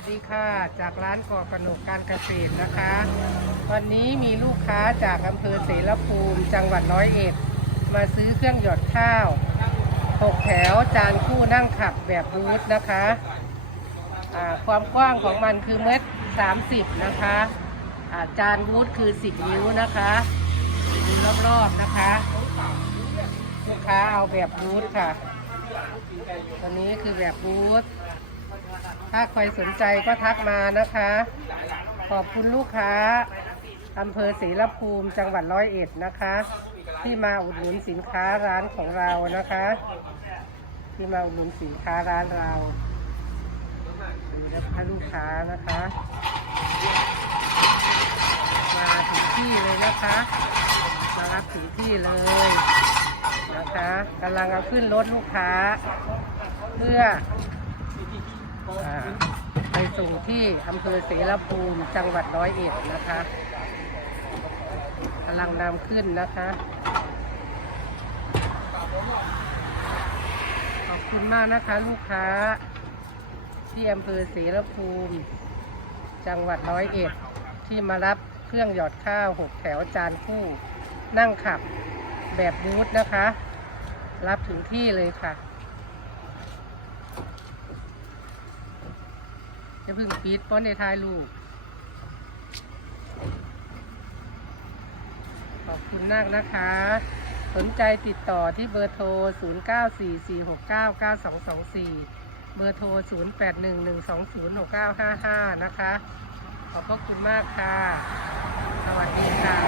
วัสดีค่ะ จากร้านก่อกระหนกการเกษตรนะคะ วันนี้มีลูกค้าจากอำเภอเสรภูมิ จังหวัดร้อยเอ็ด มาซื้อเครื่องหยอดข้าวหกแถวจานคู่นั่งขับแบบบูธนะคะอ่าความกว้างของมันคือเมตรสามสิบนะคะอ่าจานบูธคือสิบนิ้วนะคะดูรอบๆนะคะ ลูกค้าเอาแบบบูธค่ะ ตัวนี้คือแบบบูธ ถ้าใครสนใจก็ทักมานะคะ ขอบคุณลูกค้าอำเภอศรีรภูมิจังหวัดร้อยเอ็ดนะคะ ที่มาอุดหนุนสินค้าร้านของเรานะคะ ที่มาอุดหนุนสินค้าร้านเราดูนะคะลูกค้านะคะ มาถึงที่เลยนะคะ มารับถึงที่เลยนะคะกำลังเอาขึ้นรถลูกค้า เพื่อ ไปส่งที่อำเภอเสรภูมิจังหวัดร้อยเอ็ดนะคะกำลังนำขึ้นนะคะ ขอบคุณมากนะคะลูกค้า ที่อำเภอเสรภูมิ จังหวัดร้อยเอ็ดที่มารับเครื่องหยอดข้าวหกแถวจานคู่ นั่งขับแบบบูธนะคะ รับถึงที่เลยค่ะ จะพึ่งปิดป้อนในท้ายลูก ขอบคุณมากนะคะ สนใจติดต่อที่เบอร์โทร 0944699224 เบอร์โทร 0811206955 นะคะ ขอบพระคุณมากค่ะ สวัสดีค่ะ